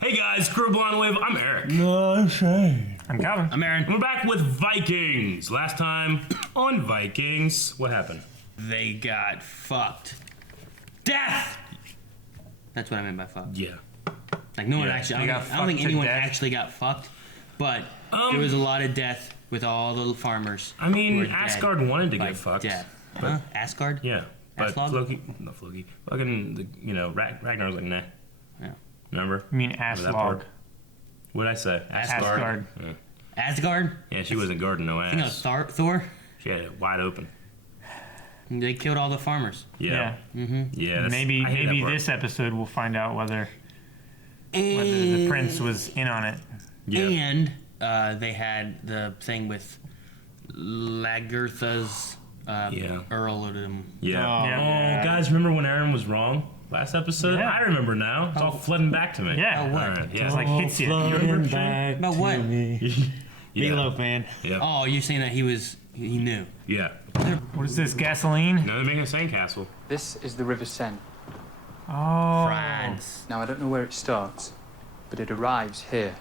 Hey guys, Crew Blonde Wave, I'm Eric. No, I'm Shane. I'm Calvin. I'm Aaron. We're back with Vikings. Last time on Vikings, what happened? They got fucked. Death! That's what I meant by fucked. Yeah. Like, no one Yeah, actually, they I got don't think fucked to anyone death. actually got fucked, but there was a lot of death with all the farmers. I who mean, were dead Asgard wanted to by get fucked. Death. But- Huh? Asgard? Yeah. But Aslog? Floki, fucking, Ragnar was like, nah. Yeah. Remember? You mean Remember that Aslog? part? What'd I say? Asgard. Yeah. Asgard? Yeah, she wasn't guarding no I think it ass. was Thor. She had it wide open. They killed all the farmers. Yeah. Yeah. that's- Maybe I hate that part. this episode we'll find out whether the prince was in on it. Yeah. And they had the thing with Lagertha's Yeah. Earldom. Yeah. Oh, yeah. Guys, remember when Aaron was wrong last episode? Yeah. I remember now. It's all flooding back to me. Yeah. Oh, what? All right, yeah. It's like hits you. remember Shane? back About to what? me. Yeah. Meatloaf, man. Yeah. Oh, you're saying that he knew. Yeah. What is this, gasoline? Now they're making a sandcastle. This is the River Seine. Oh. France. Now, I don't know where it starts, but it arrives here.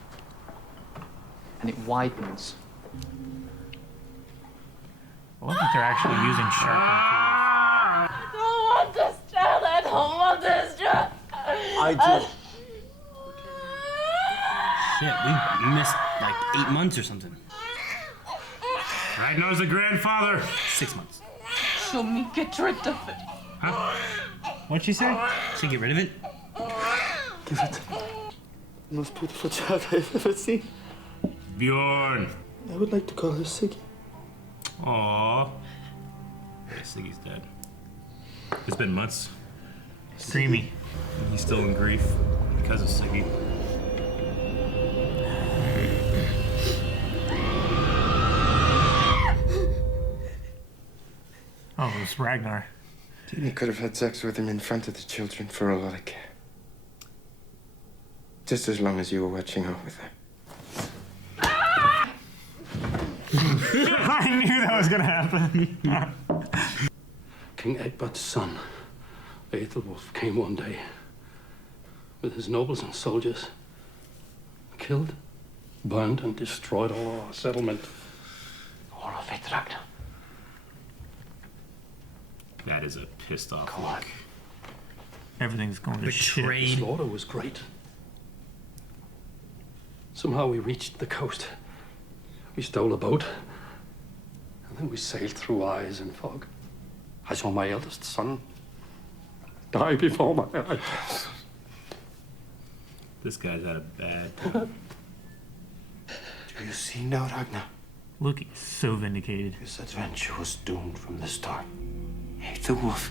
And it widens. I wonder if they're actually using sharpening I don't want this child. I don't want this child. I do. Shit, we missed like 8 months or something. Ragnar's the grandfather. 6 months. Show me, get rid of it. What'd she say? Should get rid of it. Give it. The most beautiful child I've ever seen. Bjorn. I would like to call her Siggy. Aww. Yeah, Siggy's dead. It's been months. Creamy. He's still in grief because of Siggy. Oh, it was Ragnar. You could have had sex with him in front of the children for all I care. Just as long as you were watching over them. I knew that was gonna happen. King Egbert's son, Aethelwulf, came one day with his nobles and soldiers, killed, burned, and destroyed all our settlement. All of it, Ragnar. That is a pissed off Come on. look. Everything's going to The shit. slaughter was great. Somehow we reached the coast. We stole a boat, and then we sailed through ice and fog. I saw my eldest son die before my eyes. This guy's had a bad time. Do you see now, Ragnar? Look, he's so vindicated. This adventure was doomed from the start. Aethelwulf.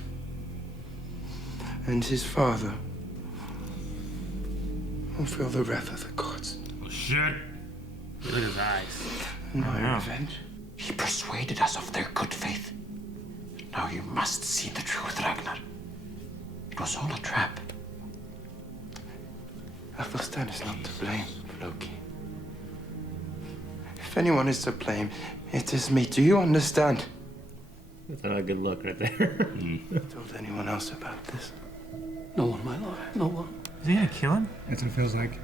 And his father will feel the wrath of the gods. Oh, shit. Look at his eyes. My revenge. He persuaded us of their good faith. Now you must see the truth, Ragnar. It was all a trap. Athelstan is not to blame, Loki. If anyone is to blame, it is me. Do you understand? That's not a good look right there. Told anyone else about this? No one, my lord, no one. Is he gonna kill him? That's what it feels like.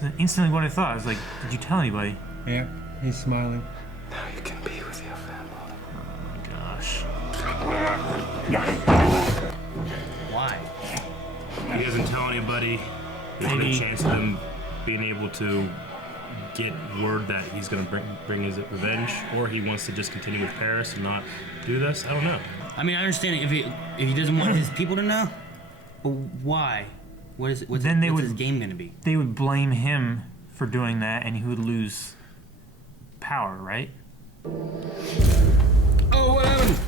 That's instantly what I thought. I was like, did you tell anybody? Yeah, he's smiling. Now you can be with your family. Gosh. Why? He doesn't tell anybody. There's Maybe- no chance of him being able to get word that he's gonna bring his revenge, or he wants to just continue with Paris and not do this. I don't know. I mean, I understand if he doesn't want his people to know, but why? What's Then they what's would- his game gonna be? They would blame him for doing that, and he would lose power, right? Oh, what happened?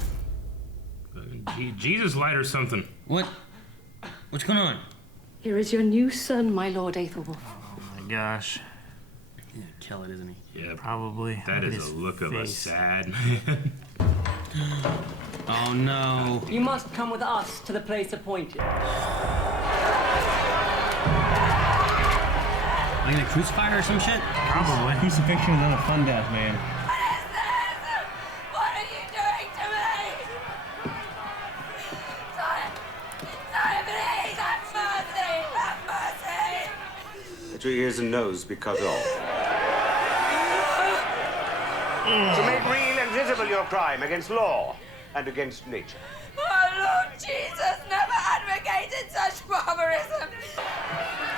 Jesus light or something. What? What's going on? Here is your new son, my lord Aethelwulf. Oh my gosh. He's gonna kill it, isn't he? Yeah, Probably. that Look at is his a look of a face. sad man. Oh no. You must come with us to the place appointed. Are you gonna crucify her or some shit? Probably. Crucifixion is not a fun death, man. What are you doing to me? Sorry, please, have mercy, have mercy. your ears and nose be cut off. To make real and visible your crime against law and against nature. Our Lord Jesus never advocated such barbarism.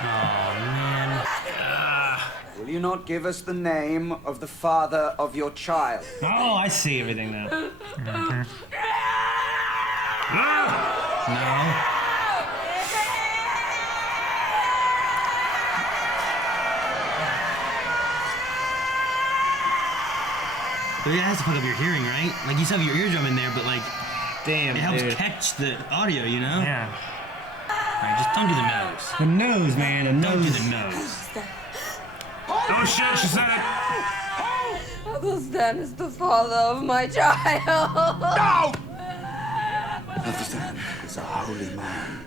Oh, man. Will you not give us the name of the father of your child? Oh, I see everything now. No. But it has to fuck up your hearing, right? Like, you still have your eardrum in there, but like, damn, it helps dude. catch the audio, you know? Yeah. Alright, just don't do the nose. The nose, man. The nose. Don't do the nose. Oh shit, she said it! Athelstan is the father of my child. No! Athelstan is a holy man.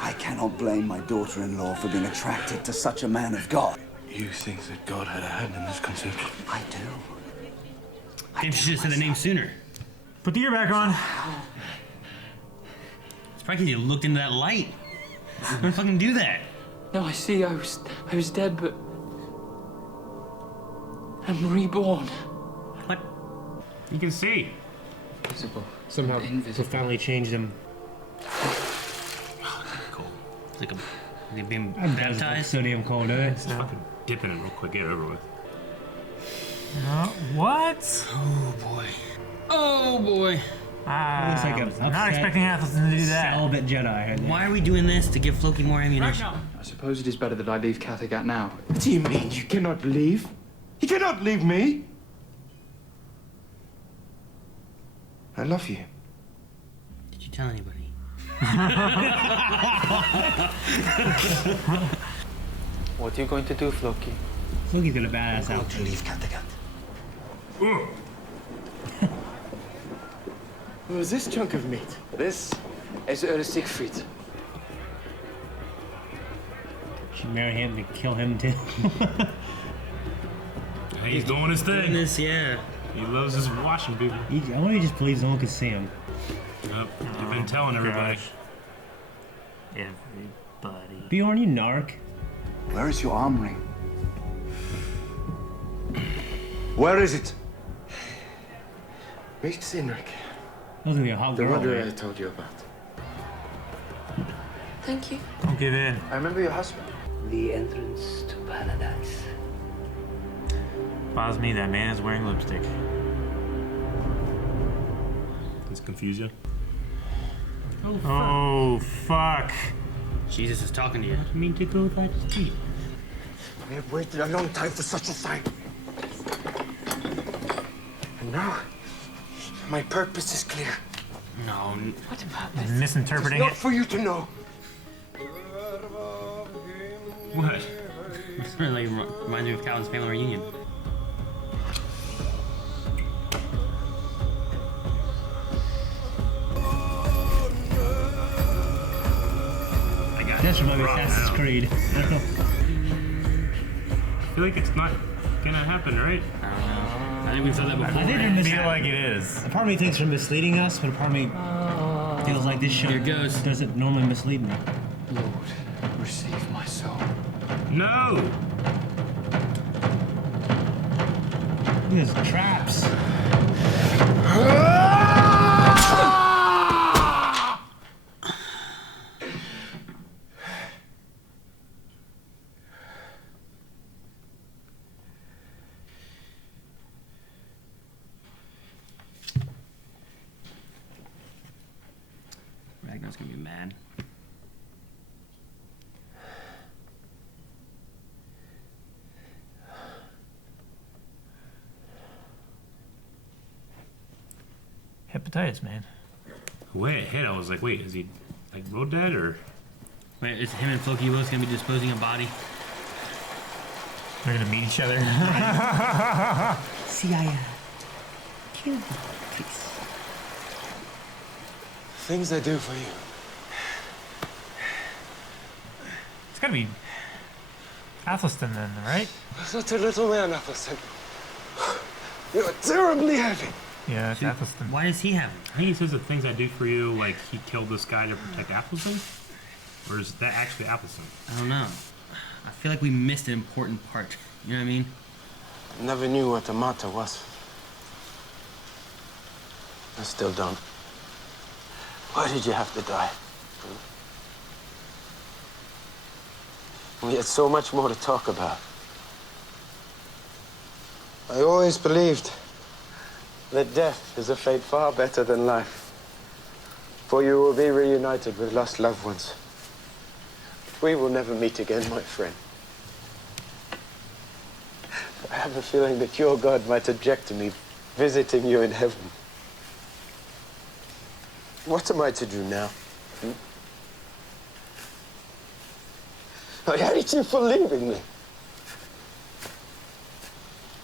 I cannot blame my daughter-in-law for being attracted to such a man of God. You think that God had a hand in this conception? I do. Maybe she should have said the name sooner. Put the ear back on. It's probably because you looked into that light. Don't fucking do that. No, I see. I was dead, but I'm reborn. What? You can see. Visible. Somehow profoundly changed him. Cool. It's like a being Like baptized. sodium cold, Just fucking dip in it real quick, get it over with. What? Oh boy. Oh boy. Looks like a I'm not expecting Athelstan to do that. celibate Jedi. Right there. Why are we doing this? To give Floki more ammunition? I suppose it is better that I leave Kattegat now. What do you mean you cannot leave? You cannot leave me! I love you. Did you tell anybody? What are you going to do, Floki? Floki's got a badass outfit. To leave Kattegat. What was this chunk of meat? This is Siegfried. Should marry him to kill him too. Hey, he's doing his thing. This, yeah. He loves his watching people. I wonder if he just believes no one can see him. Yep, you've been telling everybody. Everybody. Bjorn, you narc. Where is your arm ring? Where is it? Meet Sinric, That was gonna be a hot the girl. wanderer I right? told you about. Thank you. Don't give in. I remember your husband. The entrance to paradise. Bothers me that man is wearing lipstick. Does it confuse you? Oh, fuck. Jesus is talking to you. I mean to go that deep. I have waited a long time for such a sign. And now, my purpose is clear. No. What I'm misinterpreting Not it. for you to know. What? It's really reminds me of Calvin's family reunion. I got That's from robbed Assassin's now. Creed. I feel like it's not gonna happen, right? I don't know. I think we've said that before. I think they're I feel like it is. A part of me thinks they're misleading us, but a part of me feels like this show Here it goes. doesn't normally mislead me. Lord, receive my soul. No! Look at those traps. Ragnar's gonna be mad. Hepatitis, man. Way ahead, I was like, wait, is he like road dead or? Wait, is him and Floki both gonna be disposing of body? They're gonna meet each other. CIA. Things I do for you. It's gotta be Athelstan then, right? Such a little man, Athelstan. You are terribly heavy. Yeah, it's Athelstan. Why does he have it? I think he says the things I do for you, like he killed this guy to protect Athelstan? Or is that actually Athelstan? I don't know. I feel like we missed an important part. You know what I mean? Never knew what a martyr was. I still don't. Why did you have to die? We had so much more to talk about. I always believed that death is a fate far better than life. For you will be reunited with lost loved ones. We will never meet again, my friend. I have a feeling that your God might object to me visiting you in heaven. What am I to do now? I hate you for leaving me.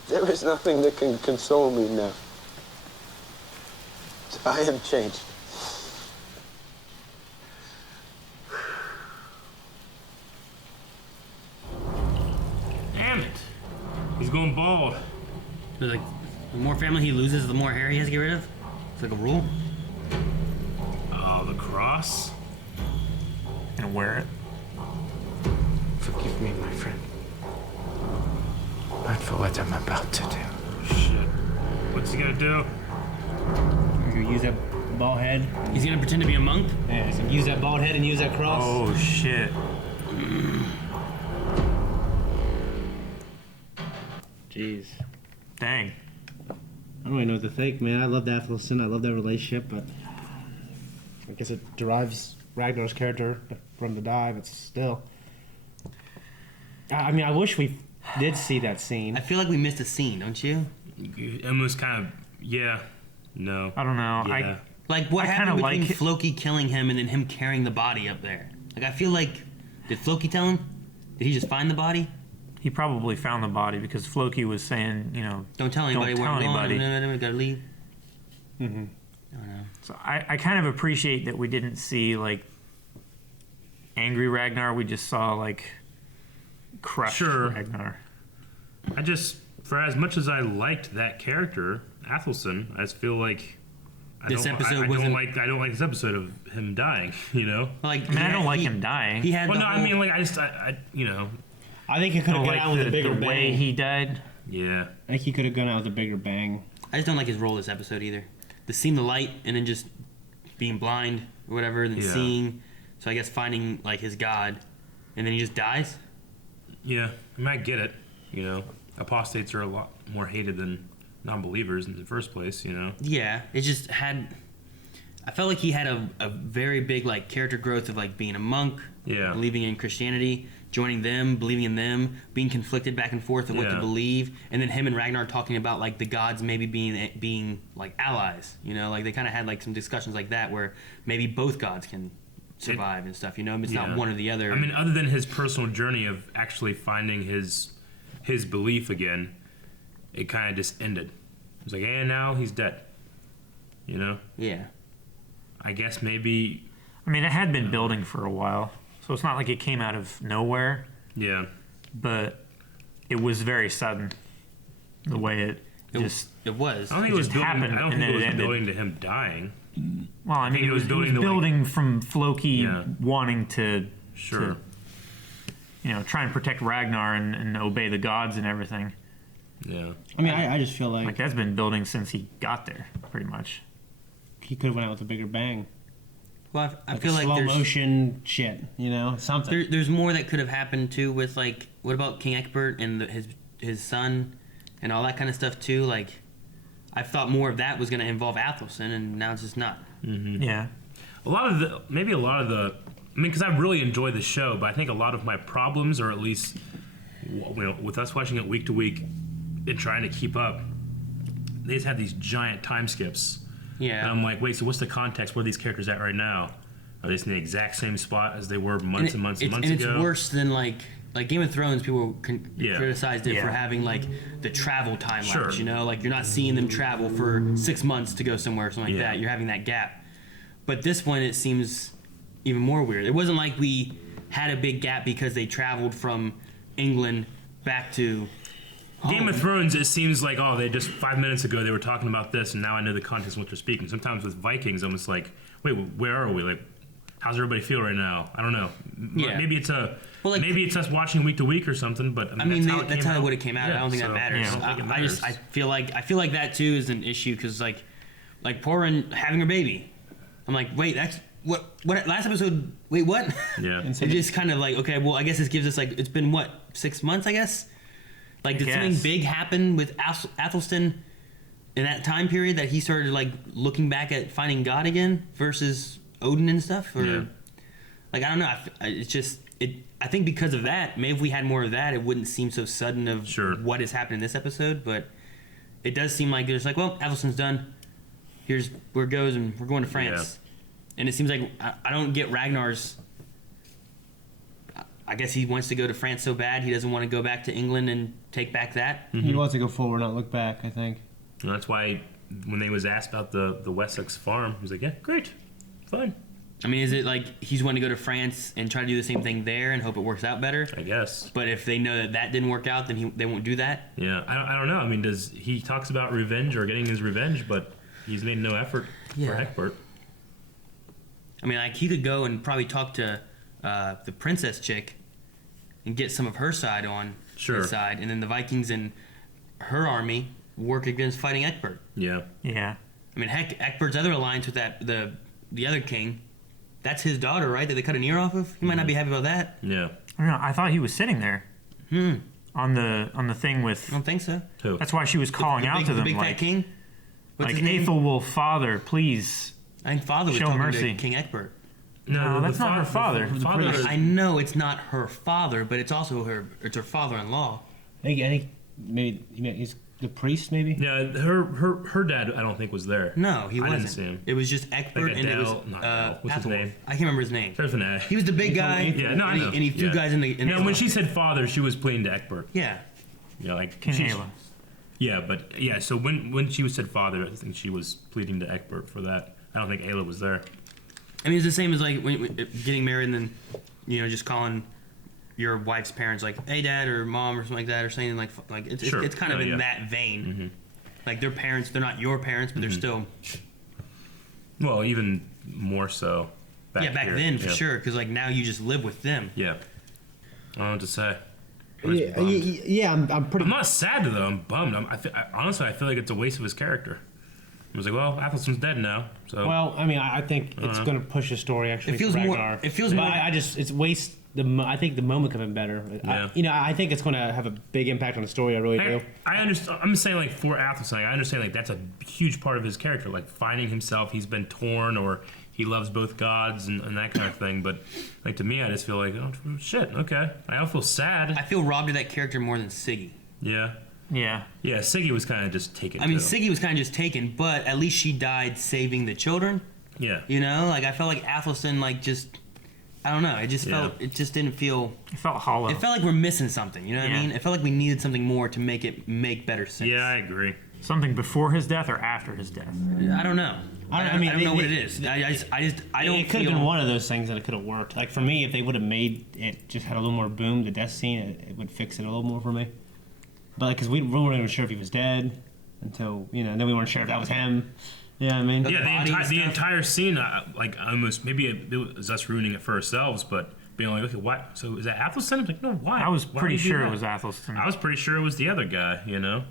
There is nothing that can console me now. I am changed. Damn it. He's going bald. There's like, the more family he loses, the more hair he has to get rid of. It's like a rule. Oh, the cross? And wear it. Forgive me, my friend. Not for what I'm about to do. Shit. What's he gonna do? He's gonna use that bald head. He's gonna pretend to be a monk? Yeah, he's gonna use that bald head and use that cross. Oh, shit. Jeez. Dang. I don't really know what to think, man. I love that Athelson. I love that relationship, but I guess it derives Ragnar's character from the die, but still. I mean, I wish we did see that scene. I feel like we missed a scene, don't you? Almost kind of, yeah, no. I don't know. Yeah. Like, what I happened kinda between like it. Floki killing him and then him carrying the body up there? Like, I feel like, did Floki tell him? Did he just find the body? He probably found the body because Floki was saying, you know, Don't tell anybody where we're anybody. going. No, we gotta leave. Mm-hmm. I don't know. So I kind of appreciate that we didn't see, like, angry Ragnar. We just saw, like, crushed Ragnar. I just, for as much as I liked that character, Athelson, I just feel like I This don't, episode I wasn't- don't like this episode of him dying. You know, Like, I mean, I don't like him dying. He had well, the no, whole, I mean, like, I you know, I think he could I have don't gone like out with a bigger the way bang. he died. yeah. I think he could have gone out with a bigger bang. I just don't like his role this episode either. The seeing the light and then just being blind or whatever, and then Yeah. seeing. So I guess finding like his god, and then he just dies. Yeah, I mean, I get it. You know, apostates are a lot more hated than non-believers in the first place. You know. Yeah, it just had. I felt like he had a very big like character growth of like being a monk, Yeah. believing in Christianity, joining them, believing in them, being conflicted back and forth of what to Yeah. believe, and then him and Ragnar talking about like the gods maybe being like allies. You know, like they kind of had like some discussions like that where maybe both gods can survive and stuff. You know, it's not Yeah. one or the other. I mean, other than his personal journey of actually finding his belief again, it kind of just ended. It was like, and now he's dead. You know. yeah. I guess maybe. I mean, it had been building for a while, so it's not like it came out of nowhere, Yeah. but it was very sudden. The way it just It was. I don't think it was just building. happened, I don't and think it then was it ended. building to him dying. Well, I mean, think it was building, to, like- from Floki Yeah. wanting to, Sure. you know, try and protect Ragnar and obey the gods and everything. Yeah. I mean, I just feel like Like that's been building since he got there, pretty much. he could have went out with a bigger bang. Well, I Like feel like slow there's motion shit, you know, something. there's more that could have happened too with like what about King Egbert and his son and all that kind of stuff too. Like I thought more of that was going to involve Athelson, and now it's just not. Mm-hmm. Yeah. A lot of the, I mean, because I really enjoy the show, but I think a lot of my problems, or at least, you know, with us watching it week to week and trying to keep up, they just have these giant time skips. Yeah. And I'm like, wait, so what's the context? Where are these characters at right now? Are they in the exact same spot as they were months and months and ago? it's worse than like Game of Thrones. People criticized it for Yeah. having like the travel time Sure. lapse. You know, like you're not seeing them travel for 6 months to go somewhere or something like Yeah. that. You're having that gap. But this one, it seems even more weird. It wasn't like we had a big gap because they traveled from England back to Game of Thrones, it seems like, oh, they just 5 minutes ago they were talking about this, and now I know the context of what they're speaking. Sometimes with Vikings, I'm just like, wait, where are we? Like, how's everybody feel right now? I don't know. Yeah. Maybe it's maybe it's us watching week to week or something. But that's how it would have came out. Yeah, I don't think that matters. I feel like that too is an issue because like Porin having her baby. I'm like, wait, that's what last episode? Wait, what? Yeah. It just kind of like, okay, well, I guess this gives us like, it's been what, 6 months, I guess. Like, did something big happen with Athelstan in that time period that he started like looking back at finding God again versus Odin and stuff? Or like, I don't know. It's just I think because of that, maybe if we had more of that, it wouldn't seem so sudden of what has happened in this episode. But it does seem like there's like, well, Athelstan's done. Here's where it goes, and we're going to France. And it seems like I don't get Ragnar's. I guess he wants to go to France so bad he doesn't want to go back to England and take back that. He wants to go forward, not look back, I think. And that's why when they was asked about the Wessex farm, he was like, yeah, great, fine. I mean, is it like he's wanting to go to France and try to do the same thing there and hope it works out better? I guess. But if they know that didn't work out, then they won't do that? Yeah, I don't know. I mean, he talks about revenge or getting his revenge, but he's made no effort for Egbert. I mean, like, he could go and probably talk to the princess chick and get some of her side on his side, and then the Vikings and her army work against fighting Egbert. Yeah. Yeah. I mean, heck, Egbert's other alliance with the other king, that's his daughter, right? That they cut an ear off of? He might not be happy about that. Yeah. I don't know. I thought he was sitting there. On the thing with. I don't think so. Who? That's why she was calling out to them. The big like, fat king? What's like, his name? Aethelwulf, father, please. I think father was show talking mercy. to King Egbert. No, that's not her father. I know it's not her father, but it's also her father-in-law. I think maybe he's the priest, maybe? Yeah, her dad, I don't think, was there. No, he wasn't. I didn't see him. It was just Egbert, Like and it was what's his name? I can't remember his name. There's an A. He was the big guy. Yeah, no, I know. And he threw guys in the. When she said father, she was playing to Egbert. Yeah. Yeah, like King Ayla. Yeah, but yeah. So when she said father, I think she was pleading to Egbert for that. I don't think Ayla was there. I mean, it's the same as like when getting married and then, just calling your wife's parents like, "Hey, dad," or "Mom," or something like that, or saying like it's kind of in that vein. Mm-hmm. Like their parents, they're not your parents, but they're still. Well, even more so. Back then for sure, because like now you just live with them. Yeah. I don't know what to say. I'm pretty. I'm not sad though. I'm bummed. Honestly, I feel like it's a waste of his character. I was like, well, Athelstan's dead now. So. Well, I mean, I think it's going to push the story actually. It feels more. It feels more. It's waste. I think the moment could have been better. Yeah. I think it's going to have a big impact on the story. I really do. I understand. I'm saying like for Athelstan, I understand like that's a huge part of his character, like finding himself. He's been torn, or he loves both gods and that kind of thing. But like to me, I just feel like, oh shit, okay. I don't feel sad. I feel robbed of that character more than Siggy. Yeah. Yeah. Yeah, Siggy was kind of just taken. I mean, Siggy was kind of just taken, but at least she died saving the children. Yeah. Like I felt like Athelstan, like just, I don't know. It just felt, it just didn't feel. It felt hollow. It felt like we're missing something. You know what I mean? It felt like we needed something more to make it make better sense. Yeah, I agree. Something before his death or after his death? I don't know. I don't know what it is. I don't. It could have been one of those things that it could have worked. Like for me, if they would have made it just had a little more boom, the death scene, it would fix it a little more for me. But because we weren't even sure if he was dead until then we weren't sure if that was him. You know what I mean? Yeah, the entire scene, like almost maybe it was us ruining it for ourselves, but being like, okay, what? So is that Athelstan? I'm like, no, why? I was Why pretty would you do sure that? it was Athelstan. I was pretty sure it was the other guy. I don't know.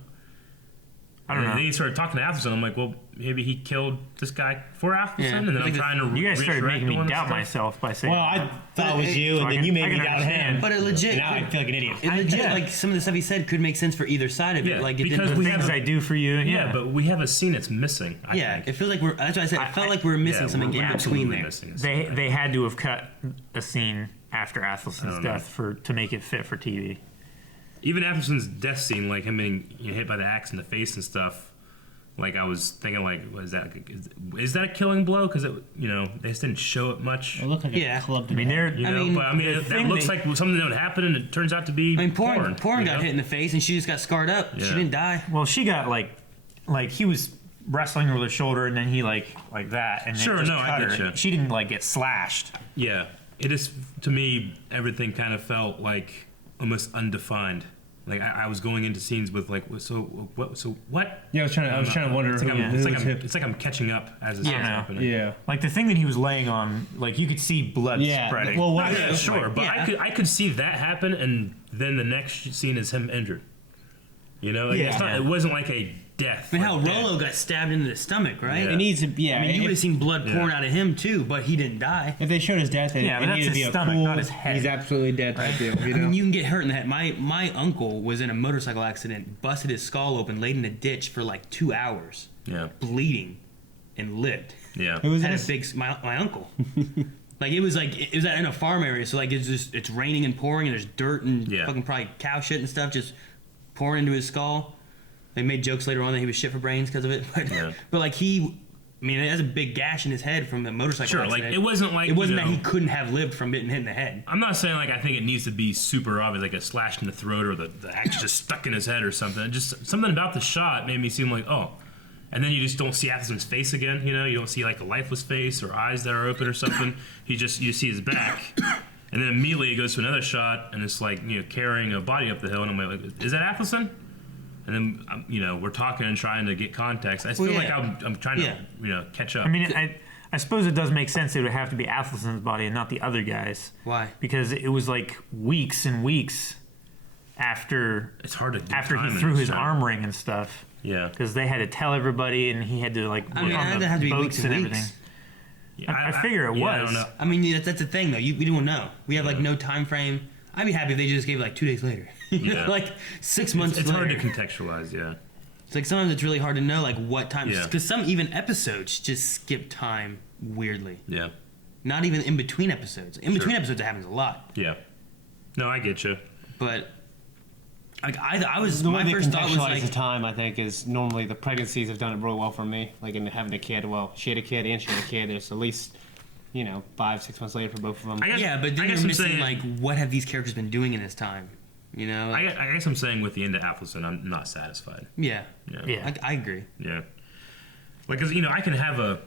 And then he started talking to Athelstan. I'm like, well, maybe he killed this guy for Athelstan, and then I'm trying to. You guys started making me resurrect doubt him and stuff. myself by saying. Well, I thought it was you, and then you made me doubt him. But it legit. Now I feel like an idiot. It legit, like some of the stuff he said could make sense for either side of it. Yeah, Like it because didn't. we things have I do for you. Yeah, but we have a scene that's missing. I think. It feels like we're. That's what I said. It felt like we were missing something we're in between absolutely there. missing They had to have cut a scene after Athelstan's death to make it fit for TV. Even Athelstan's death scene, like him being hit by the axe in the face and stuff. Like I was thinking, like, what is that? Is that a killing blow? Because they just didn't show it much. It looked like a club. I mean, that looks like something that would happen, and it turns out to be. I mean, Porn got hit in the face, and she just got scarred up. Yeah. She didn't die. Well, she got like he was wrestling her with her shoulder, and then he like that, and Sure, it just no, cut I get her. you. She didn't like get slashed. Yeah, it is to me. Everything kind of felt like almost undefined. Like I was going into scenes with like, so what? Yeah, I was trying to wonder. It's like I'm catching up as it's happening. Yeah, like the thing that he was laying on, like you could see blood spreading. Well, sure, but I could see that happen, and then the next scene is him injured. You know, like it wasn't like a death. I mean, how Rollo got stabbed into the stomach, right? Yeah. It needs to, I mean, you would have seen blood pouring out of him too, but he didn't die. If they showed his death, it needed to be stomach, not his head. He's absolutely dead type deal. I mean, you can get hurt in the head. My uncle was in a motorcycle accident, busted his skull open, laid in a ditch for like 2 hours, bleeding, and lived. Yeah, who was this? My uncle. It was in a farm area, so like it's raining and pouring, and there's dirt and fucking probably cow shit and stuff just pouring into his skull. They made jokes later on that he was shit for brains because of it, but like he has a big gash in his head from the motorcycle accident. Like it wasn't that he couldn't have lived from getting hit in the head. I'm not saying like I think it needs to be super obvious, like a slash in the throat or the axe just stuck in his head or something. Just something about the shot made me seem like and then you just don't see Athelson's face again. You know, you don't see like a lifeless face or eyes that are open or something. You see his back. And then immediately it goes to another shot, and it's like, carrying a body up the hill, and I'm like, is that Athelson? And then, we're talking and trying to get context. I feel like I'm trying to, catch up. I mean, I suppose it does make sense it would have to be Athelson's body and not the other guy's. Why? Because it was like weeks and weeks after it's hard to after he threw his arm ring and stuff. Yeah. Because they had to tell everybody, and he had to work on the boats and everything. Yeah, I figure it was. I don't know. I mean, that's the thing, though. We don't know. We have no time frame. I'd be happy if they just gave 2 days later. Like 6 months it's later. Hard to contextualize, It's like sometimes it's really hard to know what time. Because some even episodes just skip time weirdly. Yeah. Not even in between episodes. In between episodes, it happens a lot. Yeah. No, I get you. But I was the way my first thought was like the time. I think is normally the pregnancies have done it really well for me. Like in having a kid. Well, she had a kid and she had a kid. There's at least 5-6 months later for both of them. But then you're missing what have these characters been doing in this time? I guess I'm saying with the end of Athelson, I'm not satisfied. Yeah. I agree. Yeah. Like, because I can have a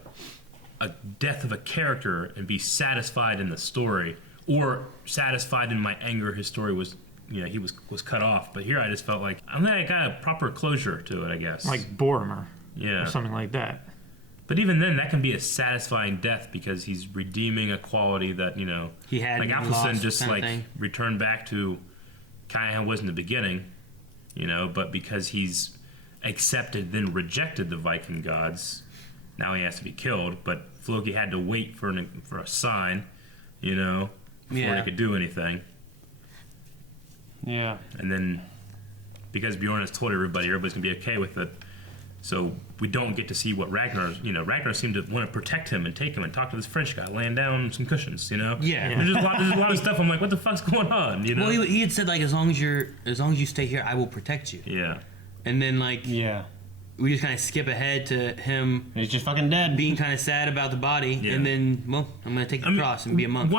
death of a character and be satisfied in the story, or satisfied in my anger his story was. He was cut off, but here I just felt like I got a proper closure to it, I guess. Like Borimer. Yeah. Or something like that. But even then, that can be a satisfying death because he's redeeming a quality that, he had like Athelson just returned back to kind of how it was in the beginning, but because he's accepted then rejected the Viking gods, now he has to be killed, but Floki had to wait for a sign, before he could do anything. Yeah. And then because Bjorn has told everybody's going to be okay with it, so we don't get to see what Ragnar, Ragnar seemed to want to protect him and take him and talk to this French guy, laying down some cushions, Yeah. There's just a lot of stuff. I'm like, what the fuck's going on, Well, he had said as long as you stay here, I will protect you. Yeah. And then we just kind of skip ahead to him. He's just fucking dead. Being kind of sad about the body, and then I'm gonna take the cross and be a monk.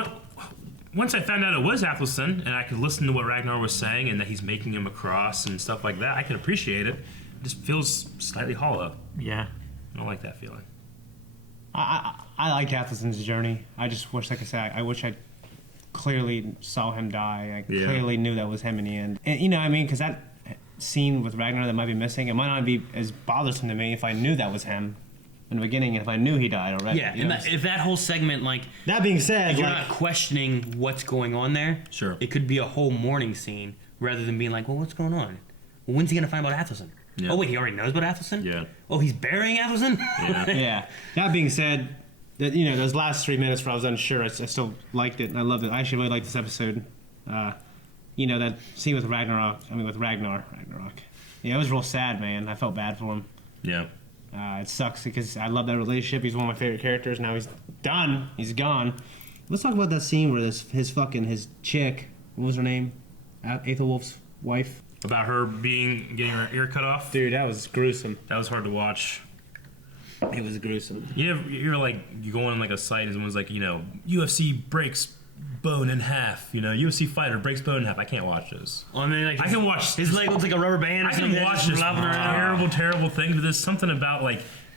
Once I found out it was Athelstan, and I could listen to what Ragnar was saying, and that he's making him a cross and stuff like that, I could appreciate it. It just feels slightly hollow. Yeah. I don't like that feeling. I like Athelstan's journey. I just wish, like I said, I wish I clearly saw him die. I clearly knew that was him in the end. And because that scene with Ragnar that might be missing, it might not be as bothersome to me if I knew that was him in the beginning, and if I knew he died already. Yeah, and if that whole segment, that being said, you're not questioning what's going on there. Sure. It could be a whole morning scene rather than being like, well, what's going on? Well, when's he gonna find out Athelstan? Yeah. Oh wait, he already knows about Athelstan? Yeah. Oh, he's burying Athelstan? Yeah. Yeah. That being said, that those last 3 minutes where I was unsure, I still liked it and I loved it. I actually really liked this episode. That scene with Ragnar. Yeah, it was real sad, man. I felt bad for him. Yeah. It sucks because I love that relationship. He's one of my favorite characters. Now he's done. He's gone. Let's talk about that scene where his chick, what was her name? Aethelwulf's wife. About her getting her ear cut off? Dude, that was gruesome. That was hard to watch. It was gruesome. You're you go on a site and someone's like, UFC breaks bone in half. UFC fighter breaks bone in half. I can't watch this. Well, I mean, I can watch. His leg looks like a rubber band. I can watch this terrible thing, but there's something about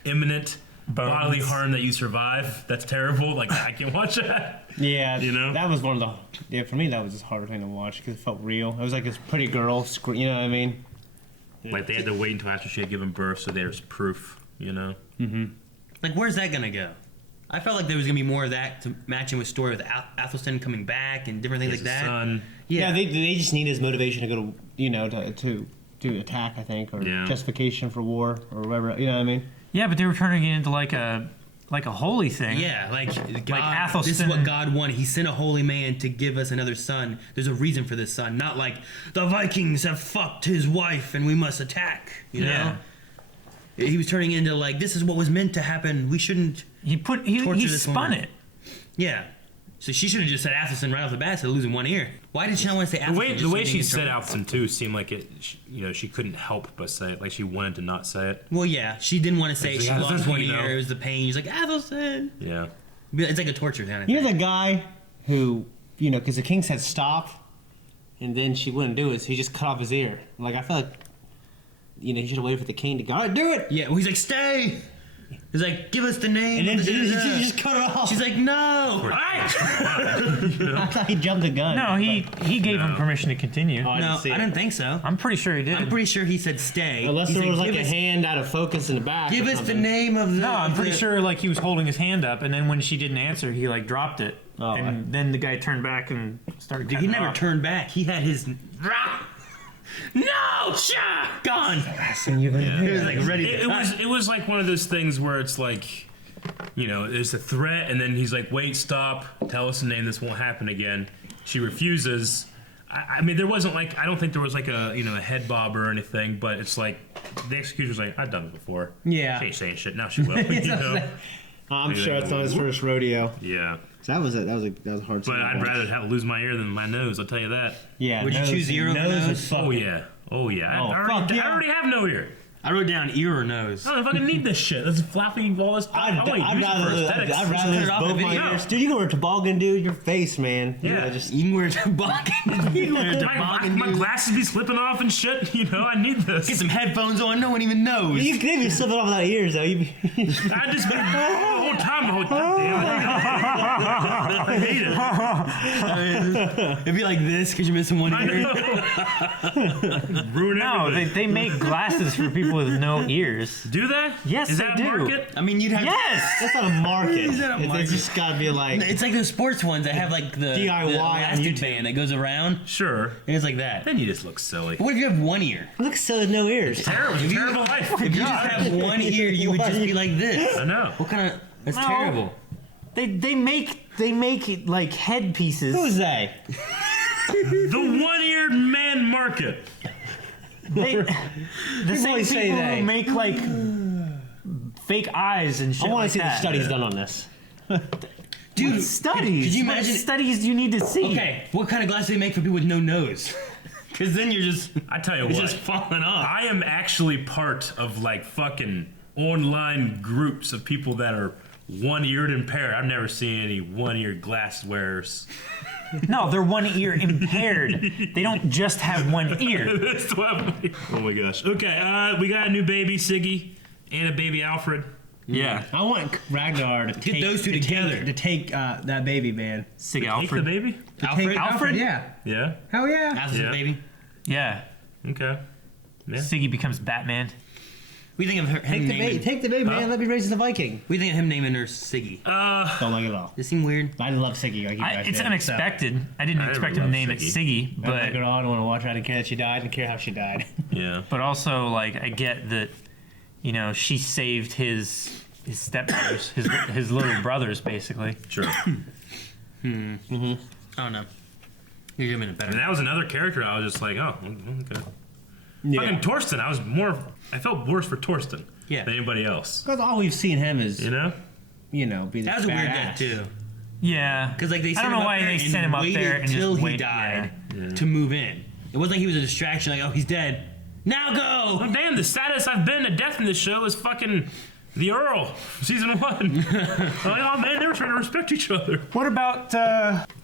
imminent bodily harm that you survive. That's terrible. Like, I can't watch that. Yeah, you know, that was one of the. Yeah, for me that was a hard thing to watch because it felt real. It was like this pretty girl, you know what I mean? Like they had to wait until after she had given birth, so there's proof. You know. Mm-hmm. Like, where's that gonna go? I felt like there was gonna be more of that to match in with story with Athelstan coming back and different things like that. Son. Yeah, they just need his motivation to go to to attack, I think, or justification for war or whatever. You know what I mean? Yeah, but they were turning it into like a holy thing. Yeah, like God, Athelstan. this is what God wanted. He sent a holy man to give us another son. There's a reason for this son. Not like the Vikings have fucked his wife and we must attack. You know? He was turning into like, this is what was meant to happen. We shouldn't. He spun it. Yeah. So she should have just said Athelstan right off the bat instead of losing one ear. Why did she not want to say Athelstan? The way she said Athelstan too seemed like it. She couldn't help but say it. Like she wanted to not say it. Well, yeah, she didn't want to say it. She lost one you know. ear. It was the pain. She's like Athelstan. Yeah. It's like a torture kind of You thing. know the guy who, because the king said stop, and then she wouldn't do it, so he just cut off his ear. Like, I feel like, he should have waited for the king to go, all right, do it! Yeah, well, he's like, stay! He's like, give us the name. And then she just cut it off. She's like, no! All right! I thought he jumped the gun. No, he gave him permission to continue. Oh, I didn't think so. I'm pretty sure he did. I'm pretty sure he said stay. Unless He there said, was like "Give a us- hand out of focus in the back. Give or us the something. name of the... No, I'm pretty sure like he was holding his hand up, and then when she didn't answer, he like dropped it, and then the guy turned back and started. Dude, he cutting never off. turned back. He had his... No! Shah! Gone! He was like ready to cut. It was like one of those things where it's like, there's a threat, and then he's like, wait, stop, tell us the name, this won't happen again. She refuses. I mean, there wasn't like, I don't think there was like a head bob or anything, but it's like the executioner's like, I've done it before. Yeah. She ain't saying shit, now she will. I'm sure it's not his first rodeo. Yeah. That was a hard. But I'd rather lose my ear than my nose. I'll tell you that. Yeah. Would you choose ear over nose? Oh yeah. Oh yeah. I already have no ear. I wrote down ear or nose. I don't fucking need this shit. That's flapping all this stuff. I'd rather lose both my ears. Dude, you can wear a toboggan, dude. Your face, man. Yeah. You can wear a toboggan. You can wear a toboggan, my glasses be slipping off and shit. I need this. Get some headphones on. No one even knows. You could be slipping off without ears, though. I just be the whole time. I hate it. It'd be like this because you're missing one ear. Ruin everything. They make glasses for people with no ears. Do that? Yes, Is they that do. a market? I mean, you'd have. Yes. That's not a market. Is that a market? It's just gotta be like. It's like those sports ones that have like the DIY the on elastic YouTube. band that goes around. Sure. And it's like that. Then you just look silly. But what if you have one ear? Look, so there's no ears. Terrible. If you- Terrible life. If you just have one ear, you would just be like this. I know. What kind of? That's No. terrible. They make it like headpieces. Who's they? The one-eared man market. The same always say people they. who make like fake eyes and shit. I want like to see that. the studies done on this. Dude, What studies? Could you What imagine? studies do you need to see? Okay, what kind of glasses do they make for people with no nose? Because then you're just, I tell you it's what. just falling off. I am actually part of like fucking online groups of people that are one-eared impaired. I've never seen any one-eared glass wearers. No, they're one ear impaired. They don't just have one ear. That's what oh my gosh. Okay, we got a new baby, Siggy, and a baby Alfred. Yeah. I want Ragnar to take those two together. To take that baby, man. Sig Take Alfred. the baby? Alfred? Alfred? Yeah. Yeah. Hell yeah. That's Yeah. the baby. Yeah. Okay. Yeah. Siggy becomes Batman. We think of her, him naming. Take the baby, man. Let me raise the Viking. We think of him naming her Siggy. Don't like it at all. Does it seem weird? I love Siggy. Like you guys It's did, unexpected. I didn't I expect never him to name loved it Siggy, So. I don't like it but at all. I don't want to watch her. I didn't care that she died. I didn't care how she died. Yeah. but also like I get that, she saved his stepbrothers, his little brothers, basically. Sure. I don't know. You're giving it better. And that was another character I was just like, oh, okay. Fucking Torsten, I felt worse for Torsten than anybody else. Because all we've seen him is, You know? be the That was a weird badass. death too. Yeah. Because like they I sent don't him know up why there they and sent him up waited there and till just he wait. died Yeah. to move in. It wasn't like he was a distraction. Like, oh, he's dead. Now go. Oh, damn, the saddest I've been to death in this show is fucking the Earl, season 1. Like, oh man, they were trying to respect each other. What about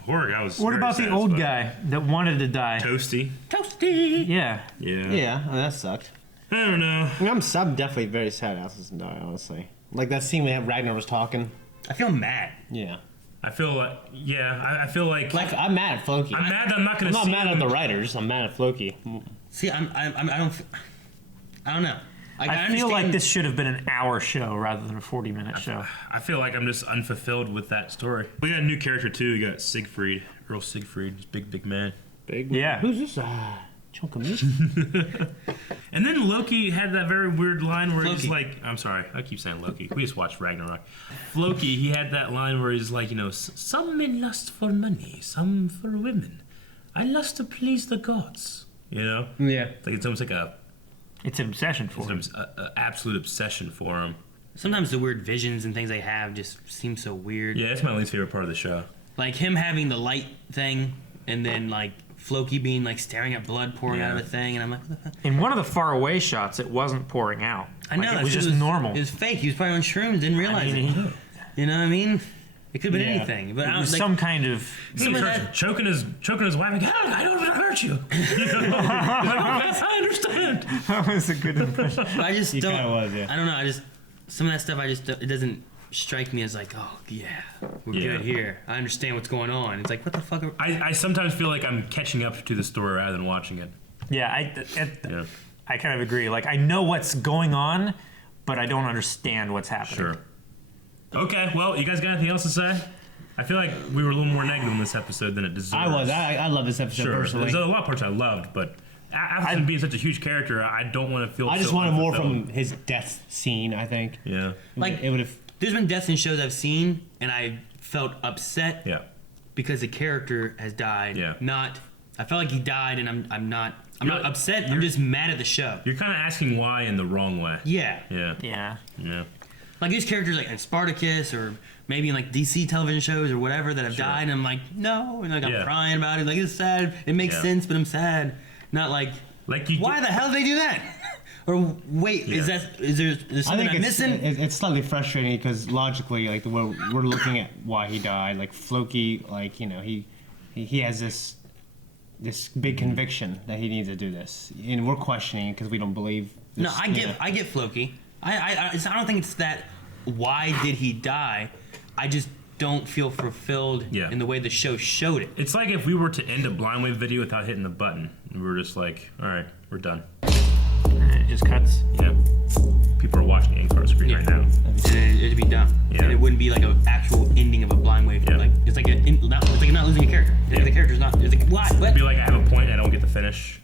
Horror guy was what very about the old satisfied. guy that wanted to die? Toasty. Toasty. Yeah. Yeah, that sucked. I don't know. I mean, I'm definitely very sad Athelstan died, honestly. Like that scene when Ragnar was talking. I feel mad. Yeah. I feel like, I feel like I'm mad at Floki. I'm mad that I'm not going to. I'm not mad at the writers. I'm mad at Floki. See, I don't know. I feel like this should have been an hour show rather than a 40-minute show. I feel like I'm just unfulfilled with that story. We got a new character too. We got Siegfried, Earl Siegfried, this big man. Big. Yeah. Who's this? Chunk of meat. And then Loki had that very weird line where he's like, I'm sorry, I keep saying Loki. We just watched Ragnarok. Loki, he had that line where he's like, some men lust for money, some for women. I lust to please the gods. Yeah. Like it's almost like it's an obsession for him. An absolute obsession for him. Sometimes the weird visions and things they have just seem so weird. Yeah, that's my least favorite part of the show. Like him having the light thing, and then like Floki being like staring at blood pouring out of a thing, and I'm like, what the fuck? In one of the far away shots, it wasn't pouring out. I know. It was just normal. It was fake. He was probably on shrooms, didn't realize it. You know what I mean? It could have been anything, but it was some kind of choking his wife. Like, I don't want to hurt you. I understand. That was a good impression. I just He don't. kinda was, yeah. I don't know. Some of that stuff. It doesn't strike me as like, oh yeah, we're good here. I understand what's going on. It's like, what the fuck? I sometimes feel like I'm catching up to the story rather than watching it. Yeah, I kind of agree. Like I know what's going on, but I don't understand what's happening. Sure. Okay, well, you guys got anything else to say? I feel like we were a little more negative in this episode than it deserves. I love this episode personally. There's a lot of parts I loved, but after being such a huge character, I don't want to feel. I just wanted more from his death scene. I think. Yeah. Like it would have. There's been deaths in shows I've seen, and I felt upset. Yeah. Because the character has died. Yeah. I felt like he died, and I'm not upset. I'm just mad at the show. You're kind of asking why in the wrong way. Yeah. Yeah. Like these characters, like in Spartacus, or maybe in like DC television shows or whatever, that have died, and I'm like, no, and like I'm crying about it. Like it's sad. It makes sense, but I'm sad. Not like why the hell did they do that? Or wait, is there something I'm missing? It's slightly frustrating because logically, like we're looking at why he died. Like Floki, like he has this big conviction that he needs to do this, and we're questioning because we don't believe. No, I get Floki. I don't think it's that. Why did he die? I just don't feel fulfilled in the way the show showed it. It's like if we were to end a Blind Wave video without hitting the button. We were just like, all right, we're done. And it just cuts. Yeah. People are watching it on our screen right now. And it'd be done. Yeah. And it wouldn't be like an actual ending of a Blind Wave. Yeah. Like it's like you're not losing a character. Like the character's not. It's like what? It'd be like I have a point and I don't get to finish.